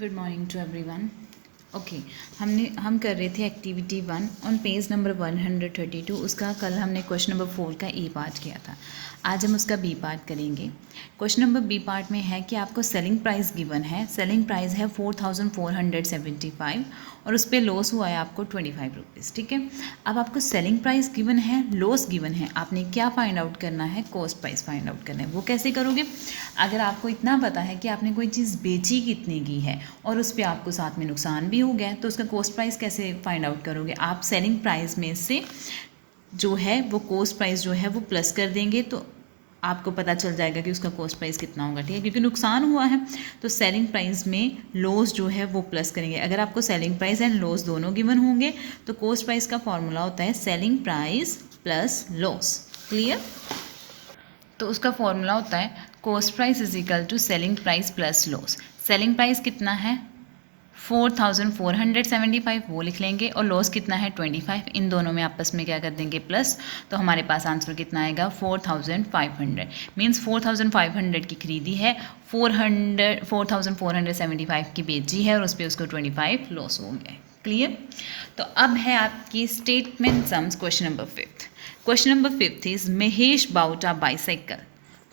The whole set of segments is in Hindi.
Good morning to everyone. Okay, हम कर रहे थे एक्टिविटी 1 ऑन पेज नंबर 132। उसका कल हमने क्वेश्चन नंबर 4 का ए पार्ट किया था। आज हम उसका बी पार्ट करेंगे। क्वेश्चन नंबर बी पार्ट में है कि आपको सेलिंग प्राइस गिवन है। सेलिंग प्राइस है 4475 और उस पर लॉस हुआ है आपको 25 रुपीज़। ठीक है, अब आपको सेलिंग प्राइस गिवन है, लॉस गिवन है, आपने क्या फाइंड आउट करना है? कॉस्ट प्राइस फाइंड आउट करना है। वो कैसे करोगे? अगर आपको इतना पता है कि आपने कोई चीज़ बेची कितने की है और उस पर आपको साथ में नुकसान भी हो गया, तो उसका कॉस्ट प्राइस कैसे फाइंड आउट करोगे? आप सेलिंग प्राइस में से जो है वो कॉस्ट प्राइस जो है वो प्लस कर देंगे, तो आपको पता चल जाएगा कि उसका कॉस्ट प्राइस कितना होगा। ठीक है, क्योंकि नुकसान हुआ है तो सेलिंग प्राइस में लॉस जो है वो प्लस करेंगे। अगर आपको सेलिंग प्राइस एंड लॉस दोनों गिवन होंगे तो कॉस्ट प्राइस का फॉर्मूला होता है selling price plus loss. Clear? तो उसका फॉर्मूला होता है cost price is equal to selling price plus loss. Selling price कितना है? 4475 वो लिख लेंगे और लॉस कितना है 25। इन दोनों में आपस में क्या कर देंगे? प्लस। तो हमारे पास आंसर कितना आएगा? 4500। मीन्स 4500 की खरीदी है, 4475 की बेची है और उस पर उसको 25 लॉस हो गया है। क्लियर? तो अब है आपकी statement sums. Question number 5। Question number 5 is Mahesh bought a bicycle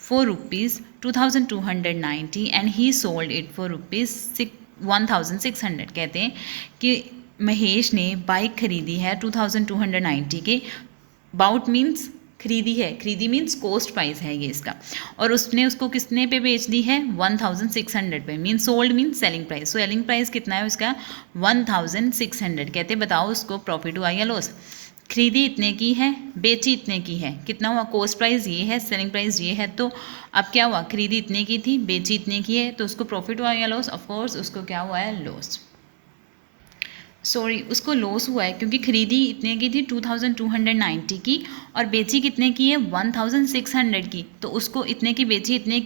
for rupees 2290 and he sold it for rupees 1600। कहते हैं कि महेश ने बाइक खरीदी है 2290 के। बाउट मीन्स खरीदी है, खरीदी मीन्स कॉस्ट प्राइस है ये इसका, और उसने उसको कितने पे बेच दी है? 1600 पे। Means sold means selling price. Selling price कितना है उसका? 1600। कहते बताओ उसको प्रॉफिट हुआ या लॉस? खरीदी इतने की है, बेची इतने की है, कितना हुआ? कॉस्ट प्राइस ये है, सेलिंग प्राइस ये है। तो अब क्या हुआ? खरीदी इतने की थी, बेची इतने की है, तो उसको प्रॉफिट हुआ या लॉस? ऑफ कोर्स उसको क्या हुआ है? लॉस। सॉरी, उसको लॉस हुआ है क्योंकि खरीदी इतने की थी 2290 की और बेची कितने की है? 1600 की। तो उसको इतने की बेची, इतने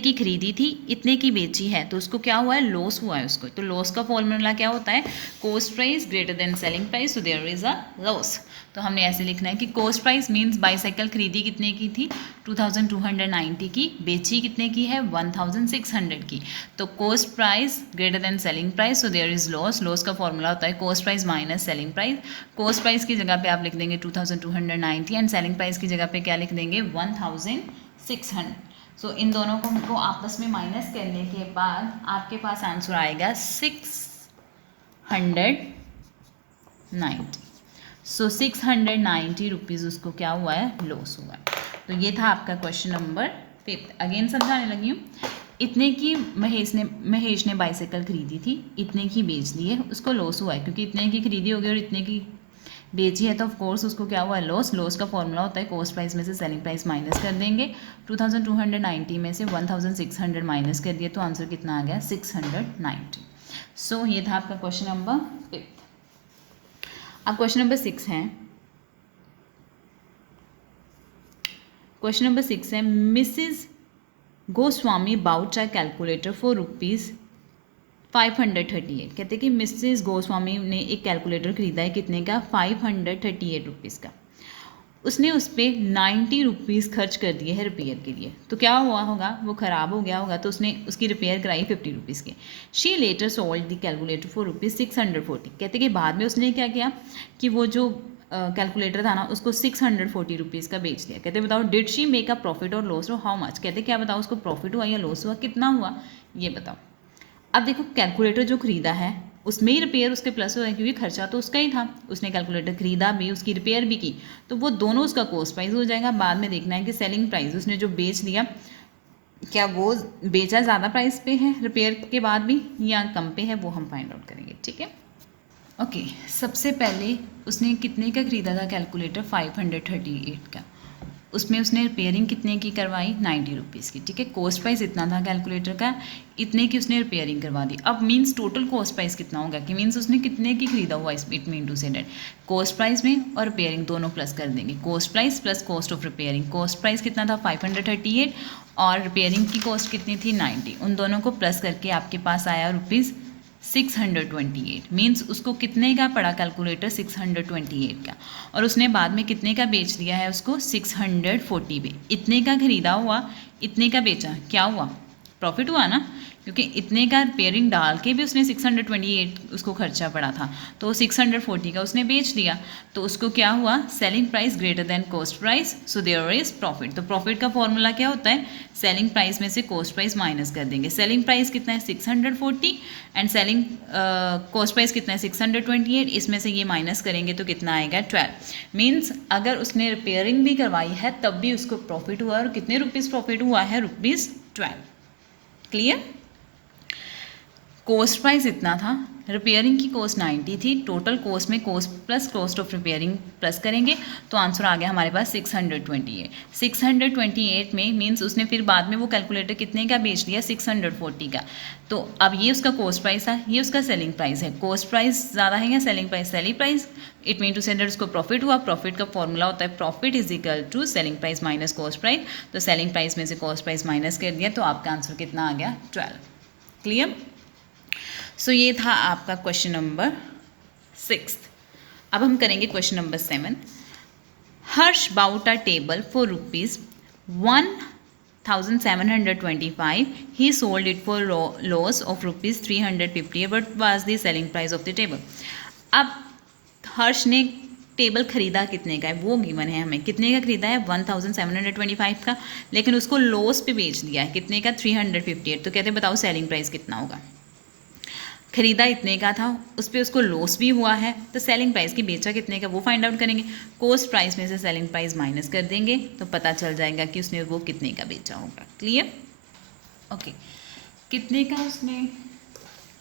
की खरीदी थी, इतने की बेची है, तो उसको क्या हुआ है? लॉस हुआ है उसको। तो लॉस का फॉर्मूला क्या होता है? Cost price greater than selling price, so there is a loss. तो हमने ऐसे लिखना है कि कॉस्ट प्राइस मीन्स बाईसाइकिल खरीदी कितने की थी? 2290 की, बेची कितने की है? 1600 की। तो cost price greater than selling price, so there is loss. Loss का फॉर्मूला होता है cost price minus selling price. Cost price की जगह पे आप लिख देंगे 2290 एंड सेलिंग प्राइस की जगह पे क्या लिख देंगे? 1600। सो इन दोनों को आपस में माइनस करने के बाद आपके पास आंसर आएगा 690। सो 690 रुपीज़ उसको क्या हुआ है? लॉस हुआ है। तो ये था आपका क्वेश्चन नंबर 5। अगेन समझाने लगी हूँ। इतने की महेश ने बाइसाइकिल खरीदी थी, इतने की बेच दी है, उसको लॉस हुआ है क्योंकि इतने की खरीदी होगी और इतने की बेची है, तो ऑफ कोर्स उसको क्या हुआ है? लॉस। लॉस का फॉर्मूला होता है कॉस्ट प्राइस में से सेलिंग प्राइस माइनस कर देंगे। 2290 में से 1600 माइनस कर दिए तो आंसर कितना आ गया? 690। सो ये था आपका क्वेश्चन नंबर 5। अब क्वेश्चन नंबर 6 है। क्वेश्चन नंबर 6 है Mrs Goswami bought a calculator for rupees 538। कहते हैं कि मिसेज गोस्वामी ने एक कैलकुलेटर खरीदा है, कितने का? 538 रुपीज़ का। उसने उस पर 90 रुपीज़ खर्च कर दिए हैं रिपेयर के लिए। तो क्या हुआ होगा? वो ख़राब हो गया होगा, तो उसने उसकी रिपेयर कराई 50 रुपीज़ के। She later sold the calculator for rupees 640। कहते कि बाद में उसने क्या किया कि वो जो कैलकुलेटर था ना उसको 640 रुपीज़ का बेच दिया। कहते बताओ did she make a profit और लॉस और हाउ मच? कहते क्या बताओ उसको प्रॉफिट हुआ या लॉस हुआ, कितना हुआ ये बताओ। अब देखो कैलकुलेटर जो खरीदा है उसमें ही रिपेयर उसके प्लस हुआ है क्योंकि खर्चा तो उसका ही था। उसने कैलकुलेटर खरीदा भी, उसकी रिपेयर भी की, तो वो दोनों उसका कॉस्ट प्राइस हो जाएगा। बाद में देखना है कि सेलिंग प्राइस उसने जो बेच दिया क्या वो बेचा ज़्यादा प्राइस पे है रिपेयर के बाद भी या कम पे है, वो हम फाइंड आउट करेंगे। ठीक है, ओके। सबसे पहले उसने कितने का खरीदा था कैलकुलेटर? 538 का। उसमें उसने रिपेयरिंग कितने की करवाई? 90 रुपीज़ की। ठीक है, कॉस्ट प्राइस इतना था कैलकुलेटर का, इतने की उसने रिपेयरिंग करवा दी। अब मीन्स टोटल कॉस्ट प्राइस कितना होगा कि मीन्स उसने कितने की खरीदा हुआ? इट मीन टू से डेट कॉस्ट प्राइस में और रिपेयरिंग दोनों प्लस कर देंगे। Cost price plus cost of repairing. Cost price कितना था? 538 और रिपेयरिंग की कॉस्ट कितनी थी? 90। उन दोनों को प्लस करके आपके पास आया रुपीज़ 628। मीन्स उसको कितने का पड़ा कैलकुलेटर? 628 का। और उसने बाद में कितने का बेच दिया है उसको? 640 पे। इतने का खरीदा हुआ, इतने का बेचा, क्या हुआ? प्रॉफिट हुआ ना, क्योंकि इतने का रिपेयरिंग डाल के भी उसने 628 उसको खर्चा पड़ा था, तो 640 का उसने बेच दिया, तो उसको क्या हुआ, selling price greater than cost price, so there is profit. तो प्रॉफिट का फॉर्मूला क्या होता है, सेलिंग प्राइस में से कॉस्ट प्राइस माइनस कर देंगे। सेलिंग प्राइस कितना है 640 एंड सेलिंग कॉस्ट प्राइस कितना है 628, इसमें से ये माइनस करेंगे तो कितना आएगा 12। मीन्स अगर उसने रिपेयरिंग भी करवाई है तब भी उसको प्रॉफिट हुआ, और कितने रुपीज़ प्रॉफिट हुआ है, ₹12। क्लियर। कॉस्ट प्राइस इतना था, रिपेयरिंग की कॉस्ट 90 थी, टोटल कॉस्ट में cost plus cost of repairing plus करेंगे तो आंसर आ गया हमारे पास 628। 628 में मीन्स उसने फिर बाद में वो कैलकुलेटर कितने का बेच दिया, 640 का। तो अब ये उसका कॉस्ट प्राइस है, ये उसका सेलिंग प्राइस है। कॉस्ट प्राइस ज़्यादा है या selling price, selling price. It mean to say उसको प्रॉफिट हुआ। प्रॉफिट का फॉर्मूला होता है profit is equal to selling price minus cost price. तो सेलिंग प्राइस में से कॉस्ट प्राइस माइनस कर दिया तो आपका आंसर कितना आ गया 12। क्लियर। सो ये था आपका क्वेश्चन नंबर 6। अब हम करेंगे question number 7। Harsh bought a table for ₹1,725. He sold it for loss of ₹350. What was the selling price of the table? अब हर्ष ने टेबल खरीदा कितने का है वो गिवन है हमें, कितने का खरीदा है 1725 का, लेकिन उसको लॉस पे बेच दिया है कितने का 358। तो कहते बताओ सेलिंग प्राइस कितना होगा। खरीदा इतने का था, उस पर उसको लॉस भी हुआ है, तो सेलिंग प्राइस की बेचा कितने का वो फाइंड आउट करेंगे। कॉस्ट प्राइस में से सेलिंग प्राइस माइनस कर देंगे तो पता चल जाएगा कि उसने वो कितने का बेचा होगा। क्लियर। ओके, कितने का उसने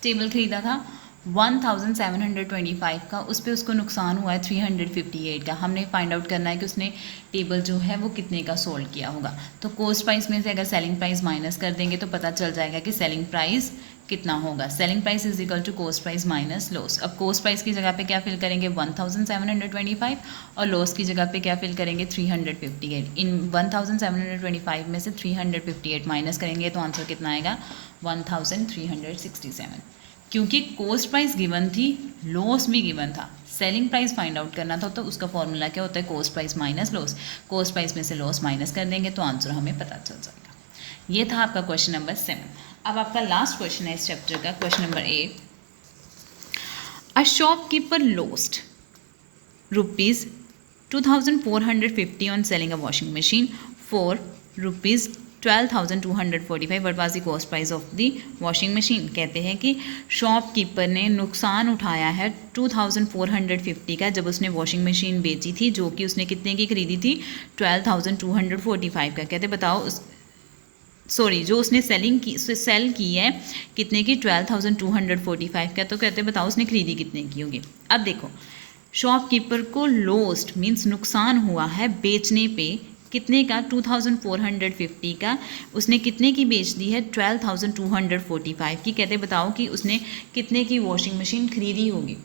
टेबल खरीदा था 1725 का, उस पर उसको नुकसान हुआ है 358 का। हमने फाइंड आउट करना है कि उसने टेबल जो है वो कितने का सोल्ड किया होगा। तो कॉस्ट प्राइस में से अगर सेलिंग प्राइस माइनस कर देंगे तो पता चल जाएगा कि सेलिंग प्राइस कितना होगा। Selling price is equal to cost price minus loss. अब कॉस्ट प्राइस की जगह पे क्या फिल करेंगे 1725 और लॉस की जगह पे क्या फिल करेंगे 358। इन 1725 में से 358 माइनस करेंगे तो आंसर कितना आएगा 1367। क्योंकि कॉस्ट प्राइस गिवन थी, लॉस भी गिवन था, सेलिंग प्राइस फाइंड आउट करना था, तो उसका फॉर्मूला क्या होता है cost price minus loss. Cost price में से लॉस माइनस कर देंगे तो आंसर हमें पता चल जाएगा। ये था आपका क्वेश्चन नंबर 7। अब आपका लास्ट क्वेश्चन है इस चैप्टर का, question number 8। A shopkeeper lost ₹2,450 on selling a washing machine for ₹12,245। What was the cost price of the washing machine. कहते हैं कि शॉपकीपर ने नुकसान उठाया है 2450 का जब उसने वॉशिंग मशीन बेची थी, जो कि उसने कितने की खरीदी थी 12,245 का। कहते बताओ जो उसने सेल की है कितने की 12,245 का। तो कहते बताओ उसने खरीदी कितने की होगी। अब देखो शॉपकीपर को लॉस्ट मीन्स नुकसान हुआ है बेचने पे कितने का 2450 का, उसने कितने की बेच दी है 12,245 की। कहते बताओ कि उसने कितने की वॉशिंग मशीन खरीदी होगी।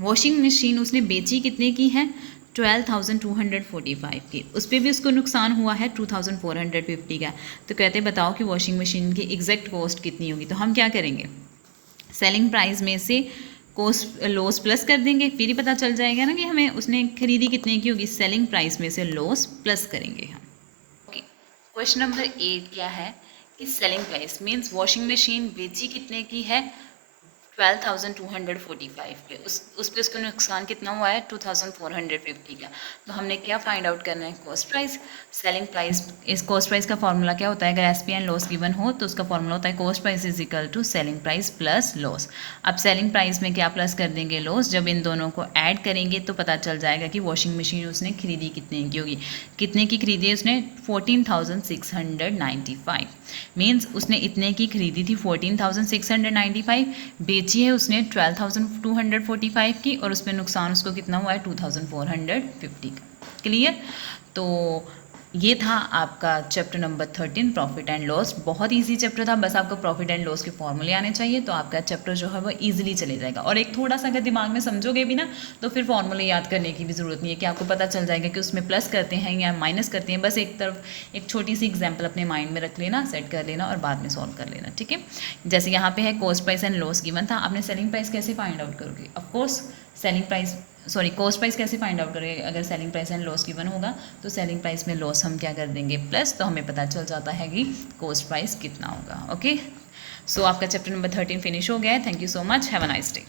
वॉशिंग मशीन उसने बेची कितने की है 12,245 की, उस पर भी उसको नुकसान हुआ है 2,450 का। तो कहते बताओ कि वॉशिंग मशीन की एग्जैक्ट कॉस्ट कितनी होगी। तो हम क्या करेंगे सेलिंग प्राइस में से कॉस्ट लॉस प्लस कर देंगे, फिर ही पता चल जाएगा ना कि हमें उसने खरीदी कितने की होगी। सेलिंग प्राइस में से लॉस प्लस करेंगे हम। ओके, क्वेश्चन नंबर 8 क्या है कि selling price means washing machine बेची कितने की है 12,245 के, उस पर उसका नुकसान कितना हुआ है 2,450 का। तो हमने क्या फाइंड आउट करना है कॉस्ट प्राइस। सेलिंग प्राइस, इस कॉस्ट प्राइस का फॉर्मूला क्या होता है अगर एसपी एंड लॉस गिवन हो तो उसका फॉर्मूला होता है cost price is equal to selling price plus loss. अब सेलिंग प्राइस में क्या प्लस कर देंगे लॉस, जब इन दोनों को ऐड करेंगे तो पता चल जाएगा कि वॉशिंग मशीन उसने खरीदी कितने की होगी। कितने की खरीदी है उसने 14,695 मीन्स उसने इतने की खरीदी थी 14,695, बेची है उसने 12,245 की और उसमें नुकसान उसको कितना हुआ है 2,450 का। क्लियर। तो ये था आपका chapter number 13 profit and loss. बहुत इजी चैप्टर था, बस आपको प्रॉफिट एंड लॉस के फॉर्मूले आने चाहिए तो आपका चैप्टर जो है वो इजीली चले जाएगा। और एक थोड़ा सा अगर दिमाग में समझोगे भी ना तो फिर फॉर्मूले याद करने की भी ज़रूरत नहीं है कि आपको पता चल जाएगा कि उसमें प्लस करते हैं या माइनस करते हैं। बस एक तरफ एक छोटी सी एग्जाम्पल अपने माइंड में रख लेना, सेट कर लेना और बाद में सॉल्व कर लेना। ठीक है, जैसे यहाँ पे है cost price and loss given था, आपने सेलिंग प्राइस कैसे फाइंड आउट करोगे। Of course selling price sorry cost price कैसे फाइंड आउट करेंगे, अगर selling price and loss given होगा तो सेलिंग प्राइस में लॉस हम क्या कर देंगे प्लस, तो हमें पता चल जाता है कि कॉस्ट प्राइस कितना होगा। ओके, सो आपका चैप्टर नंबर 13 फिनिश हो गया है। Thank you so much, have a nice day.